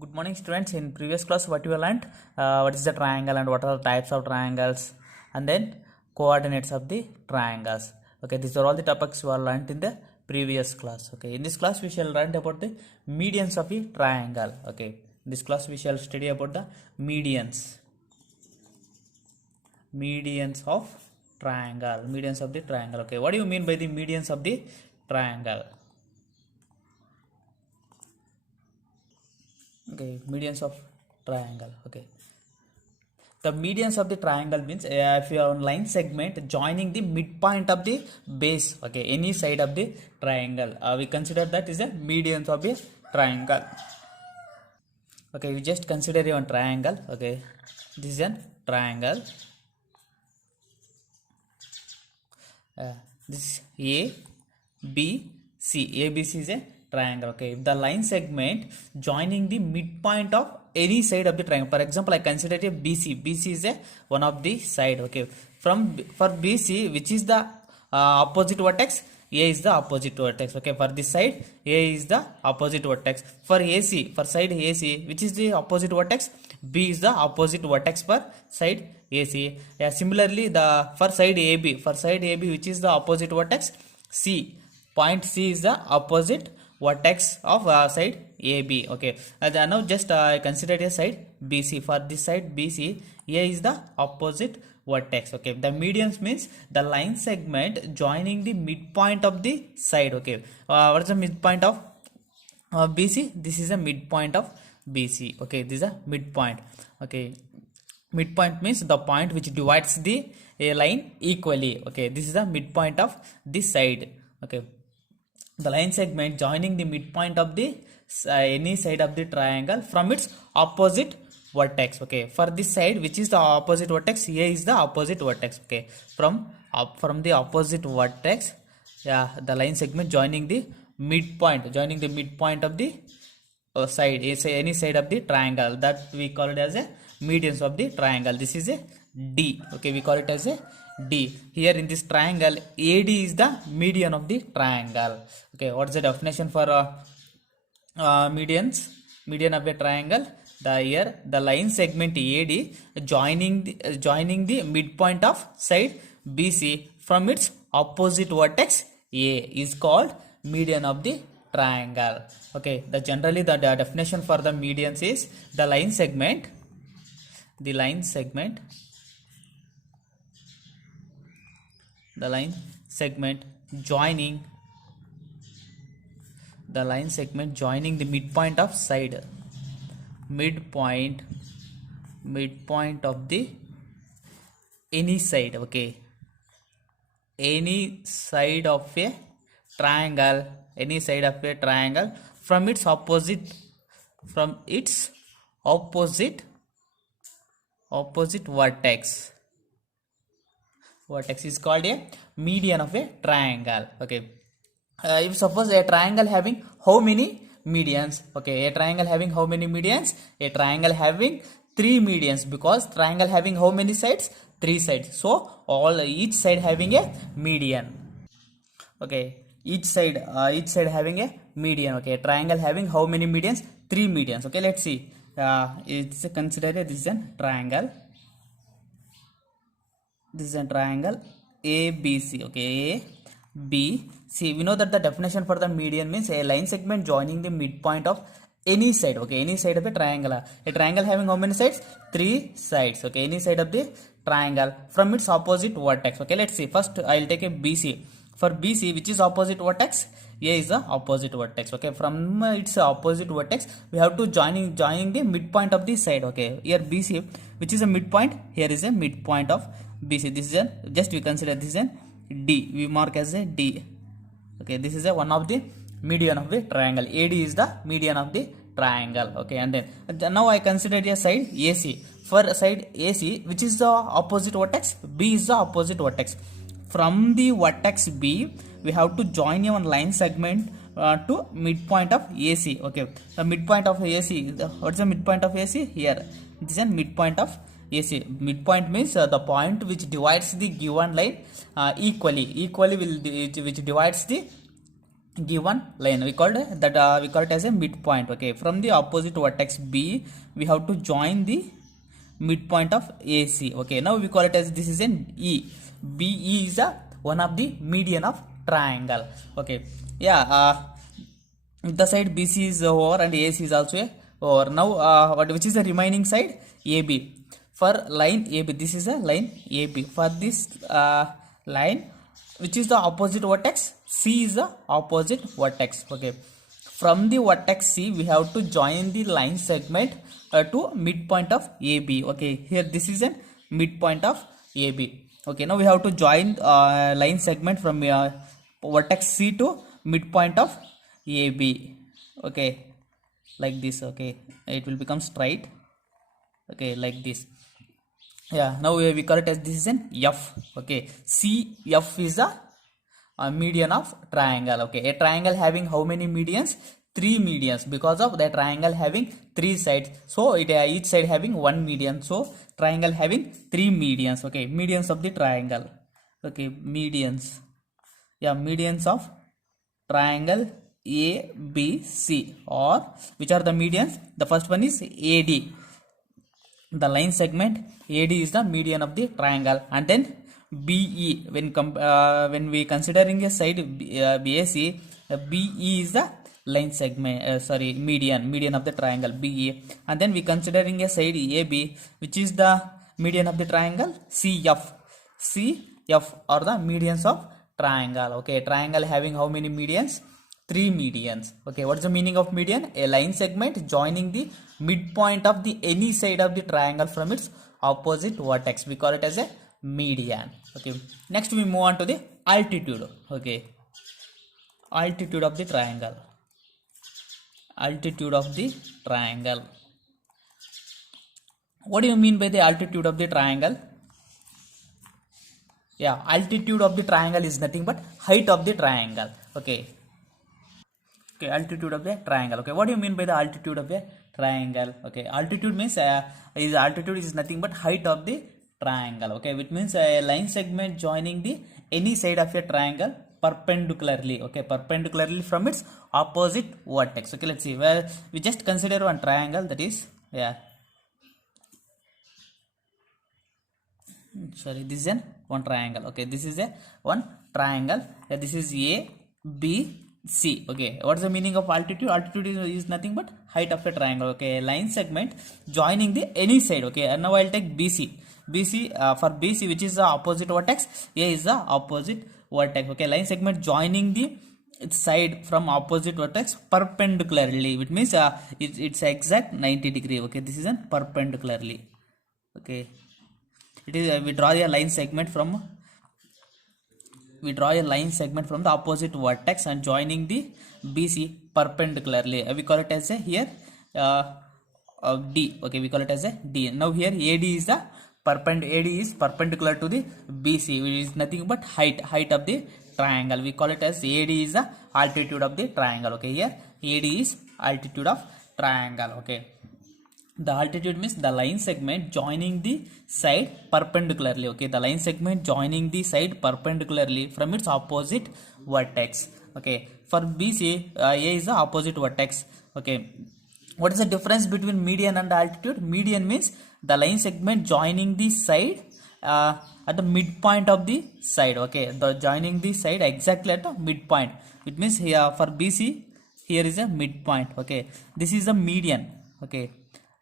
Good morning, students. In previous class, what you learned? What is the triangle and what are the types of triangles, and then coordinates of the triangles. Okay, these are all the topics we learned in the previous class. Okay, in this class we shall learn about the medians of a triangle. Okay, in this class we shall study about the medians of the triangle. Okay, what do you mean by the medians of the triangle? Okay, medians of triangle. Okay, the medians of the triangle means if you have a line segment joining the midpoint of the base, okay, any side of the triangle, we consider that is a medians of a triangle. Okay, we just consider a triangle. Okay, this is a triangle. This A B C. ABC is a triangle. Okay, if the line segment joining the midpoint of any side of the triangle, for example, I consider a BC. BC is a one of the side. Okay, for BC, which is the opposite vertex, A is the opposite vertex. Okay, for this side, A is the opposite vertex. For AC, for side AC, which is the opposite vertex, B is the opposite vertex for side AC. Yeah, similarly, for side AB, which is the opposite vertex, C. Point C is the opposite vertex of side AB. Okay, now just consider a side BC. For this side BC, A is the opposite vertex. Okay, the medians means the line segment joining the midpoint of the side. Okay, what is the midpoint of BC? This is a midpoint of BC. Okay, this is a midpoint. Okay, midpoint means the point which divides the line equally. Okay, this is the midpoint of this side. Okay, the line segment joining the midpoint of the any side of the triangle from its opposite vertex. Okay, for this side, which is the opposite vertex, A is the opposite vertex. Okay, from the opposite vertex, yeah, the line segment joining the midpoint of the side, any side of the triangle, that we call it as a medians of the triangle. This is a D. Okay, we call it as a D. Here in this triangle, AD is the median of the triangle. Okay, what is the definition for median of a triangle? The line segment AD joining the midpoint of side BC from its opposite vertex A is called median of the triangle. Okay, generally the definition for the medians is the line segment joining the midpoint of side, midpoint of the any side. Okay, any side of a triangle, from its opposite vertex is called a median of a triangle. Okay, if suppose a triangle having how many medians? Okay, a triangle having how many medians? A triangle having 3 medians, because triangle having how many sides? 3 sides. So each side having a median. Okay, each side having a median. Okay, triangle having how many medians? 3 medians. Okay, let's see. It's considered this is a triangle. This is a triangle ABC. Okay, A B C. We know that the definition for the median means a line segment joining the midpoint of any side. Okay, any side of a triangle. A triangle having how many sides? 3 sides. Okay, any side of the triangle from its opposite vertex. Okay, let's see. First, I'll take a BC. For BC, which is opposite vertex? A is the opposite vertex. Okay, from its opposite vertex, we have to joining the midpoint of the side. Okay, here BC, which is a midpoint. Here is a midpoint of BC. This is just we consider this is a D. We mark as a D. Okay, this is one of the median of the triangle. AD is the median of the triangle. Okay, and then now I consider a side AC. For side AC, which is the opposite vertex? B is the opposite vertex. From the vertex B, we have to join one line segment to midpoint of AC. Okay, the midpoint of AC. What is the midpoint of AC? Here, this is a midpoint of AC. Midpoint means the point which divides the given line equally which divides the given line, we called that we call it as a midpoint. Okay, from the opposite vertex B we have to join the midpoint of AC. Okay, now we call it as, this is an E. BE is a one of the median of triangle. Okay, yeah, the side BC is over and AC is also over. Now which is the remaining side? AB. For line AB, this is a line AB. For this line, which is the opposite vertex? C is the opposite vertex. Okay, from the vertex C we have to join the line segment to midpoint of AB. Okay, here this is a midpoint of AB. Okay, now we have to join line segment from vertex C to midpoint of AB. Okay, like this. Okay, it will become straight. Okay, like this. Yeah, now we call it as, this is an F. Okay, CF is a median of triangle. Okay, a triangle having how many medians? 3 medians, because of the triangle having 3 sides, so it each side having 1 median, so triangle having 3 medians. Okay, medians of the triangle. Okay, medians. Yeah, medians of triangle ABC, or which are the medians? The first one is AD. The line segment AD is the median of the triangle, and then BE, when we considering a side BAC, BE is the line segment, median of the triangle BE, and then we considering a side AB, which is the median of the triangle CF are the medians of triangle. Okay, triangle having how many medians? 3 medians. Okay, what's the meaning of median? A line segment joining the midpoint of the any side of the triangle from its opposite vertex. We call it as a median. Okay, next we move on to the altitude. Okay, altitude of the triangle. Altitude of the triangle. What do you mean by the altitude of the triangle? Yeah, altitude of the triangle is nothing but height of the triangle. Okay, altitude of the triangle. Okay, what do you mean by the altitude of the triangle? Okay, altitude means altitude is nothing but height of the triangle. Okay, which means a line segment joining the any side of a triangle perpendicularly. Okay, perpendicularly from its opposite vertex. Okay, let's see. Well, we just consider one triangle, that is, yeah, sorry, this is one triangle. Okay, this is a one triangle. This is A, B, C. Okay, what is the meaning of altitude? Altitude is nothing but height of a triangle. Okay, line segment joining the any side. Okay, and now I'll take BC. For BC, which is the opposite vertex, A is the opposite vertex. Okay, line segment joining the side from opposite vertex perpendicularly, which means it's exact 90 degree. Okay, this is a perpendicularly. Okay, it is we draw a line segment from the opposite vertex and joining the BC perpendicularly. We call it as a here D. Okay, we call it as a D. Now here AD is the perpendicular to the BC, which is nothing but height of the triangle. We call it as AD is the altitude of the triangle. Okay, here AD is altitude of triangle. Okay, the altitude means the line segment joining the side perpendicularly. Okay, the line segment joining the side perpendicularly from its opposite vertex. Okay, for BC, A is the opposite vertex. Okay, what is the difference between median and altitude? Median means the line segment joining the side at the midpoint of the side. Okay, the joining the side exactly at the midpoint. It means here for BC, here is a midpoint. Okay, this is a median. Okay,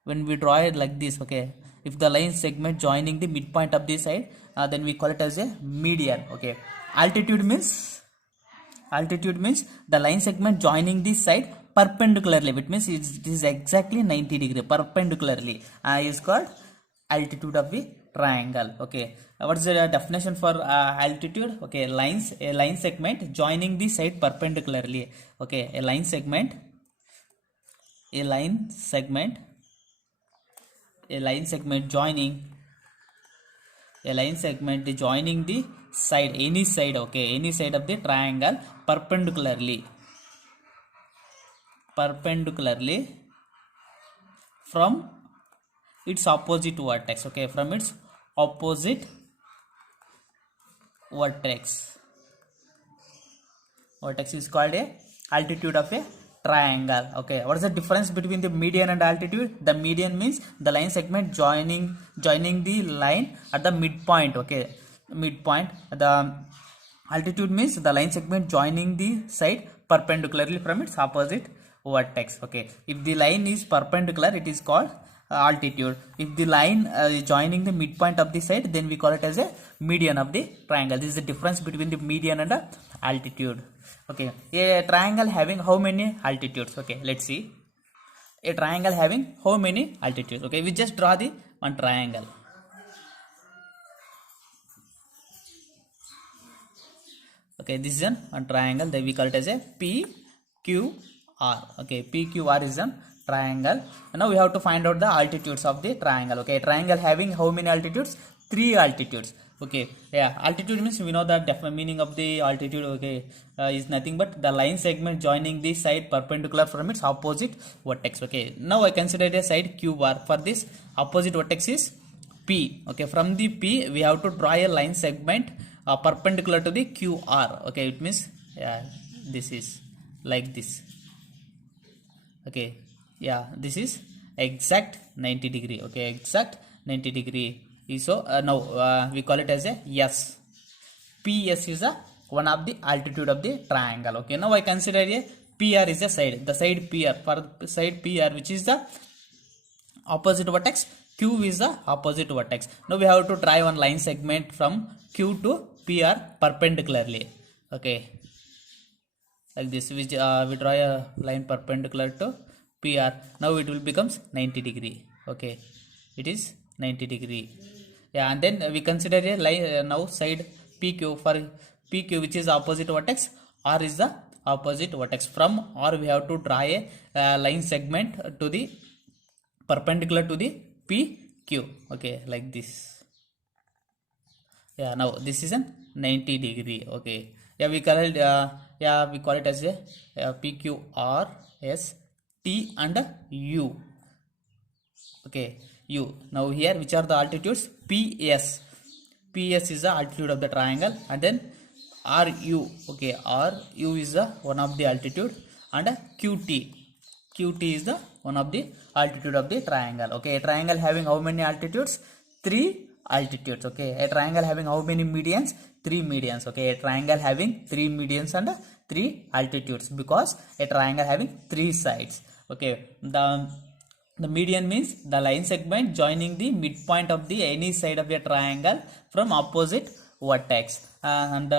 when we draw it like this. Okay, if the line segment joining the midpoint of this side, then we call it as a median. Okay, altitude means the line segment joining this side perpendicularly, which means it is exactly 90 degree perpendicularly, is called altitude of the triangle. Okay, what is the definition for altitude? Okay, a line segment joining the side perpendicularly. Okay, a line segment joining the side, any side. Okay, any side of the triangle perpendicularly from its opposite vertex. Okay, from its opposite vertex. vertex is called a altitude of a triangle. Okay, what is the difference between the median and altitude? The median means the line segment joining the line at the midpoint. Okay, midpoint. The altitude means the line segment joining the side perpendicularly from its opposite vertex. Okay, if the line is perpendicular, it is called altitude. If the line is joining the midpoint of the side, then we call it as a median of the triangle. This is the difference between the median and the altitude. Okay, a triangle having how many altitudes? Okay, let's see. A triangle having how many altitudes? Okay, we just draw the one triangle. Okay, this is one triangle that we call it as a PQR. Okay, PQR is a triangle. And now we have to find out the altitudes of the triangle. Okay, triangle having how many altitudes? 3 altitudes. Okay, yeah, altitude means we know that meaning of the altitude. Okay, is nothing but the line segment joining the side perpendicular from its opposite vertex. Okay, now I consider a side QR. For this opposite vertex is P. Okay, from the P we have to draw a line segment perpendicular to the QR. Okay, it means yeah, this is like this. Okay, yeah, this is exact 90 degree. Okay, exact 90 degree. So now we call it as a S. PS is a one of the altitude of the triangle. Okay, now I consider a PR is a side. The side PR, for side PR, which is the opposite vertex, Q is the opposite vertex. Now we have to draw one line segment from Q to PR perpendicularly. Okay, like this. We draw a line perpendicular to PR. Now it will becomes 90 degree. Okay, it is 90 degree. Yeah, and then we consider a line now side PQ. For PQ, which is opposite vertex, R is the opposite vertex. From R we have to draw a line segment to the perpendicular to the PQ. Okay, like this. Yeah, now this is a 90 degree. Okay, yeah, we call it we call it as a PQR, S, T and U. Okay, U. Now here which are the altitudes? PS. PS is the altitude of the triangle, and then RU. Okay, RU is the one of the altitude, and QT. QT is the one of the altitude of the triangle. Okay, a triangle having how many altitudes? 3 altitudes. Okay, a triangle having how many medians? 3 medians. Okay, a triangle having 3 medians and 3 altitudes, because a triangle having 3 sides. Okay, the median means the line segment joining the midpoint of the any side of a triangle from opposite vertex, and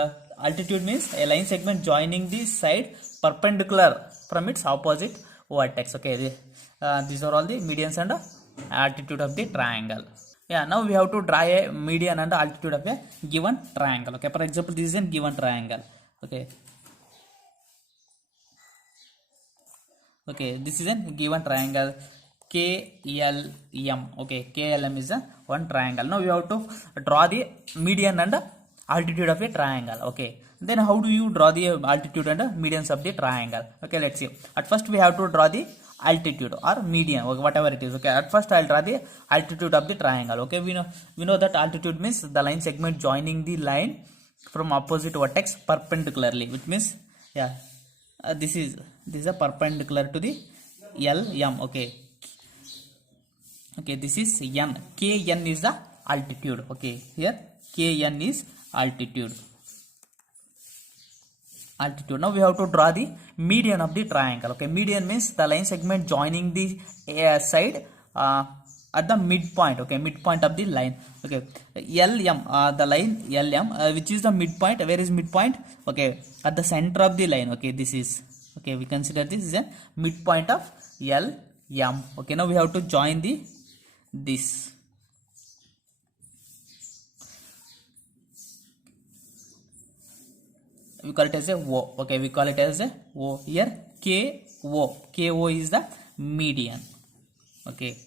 altitude means a line segment joining the side perpendicular from its opposite vertex. Okay, these are all the medians and altitude of the triangle. Yeah, now we have to draw a median and altitude of a given triangle. Okay, for example, this is a given triangle. Okay, okay, this is a given triangle KLM. Okay, KLM is a one triangle. Now we have to draw the median and altitude of a triangle. Okay, then how do you draw the altitude and medians of the triangle? Okay, let's see. At first we have to draw the altitude or median, or whatever it is. Okay, at first I'll draw the altitude of the triangle. Okay, we know that altitude means the line segment joining the line from opposite vertex perpendicularly, which means yeah, this is a perpendicular to the LM. Okay, okay, this is N. Kn is the altitude. Okay, here Kn is altitude. Now we have to draw the median of the triangle. Okay, median means the line segment joining the side at the midpoint. Okay, midpoint of the line. Okay, LM, the line LM, which is the midpoint. Where is midpoint? Okay, at the center of the line. Okay, this is, okay, we consider this is a midpoint of LM. Okay, now we have to join this. We call it as a O. Okay, we call it as a O. Here KO. KO is the median. Okay,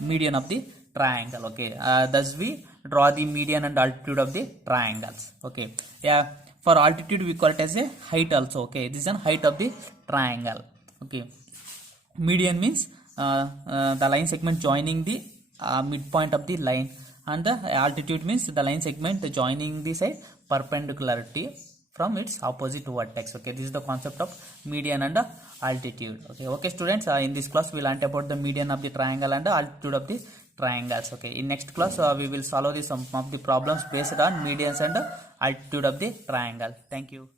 median of the triangle. Okay, thus we draw the median and altitude of the triangles. Okay, yeah, for altitude we call it as a height also. Okay, this is an height of the triangle. Okay, median means the line segment joining the midpoint of the line, and the altitude means the line segment joining the side perpendicularity from its opposite vertex. Okay, this is the concept of median and altitude. Okay students, in this class we learnt about the median of the triangle and the altitude of the triangles. Okay, in next class we will solve some of the problems based on medians and altitude of the triangle. Thank you.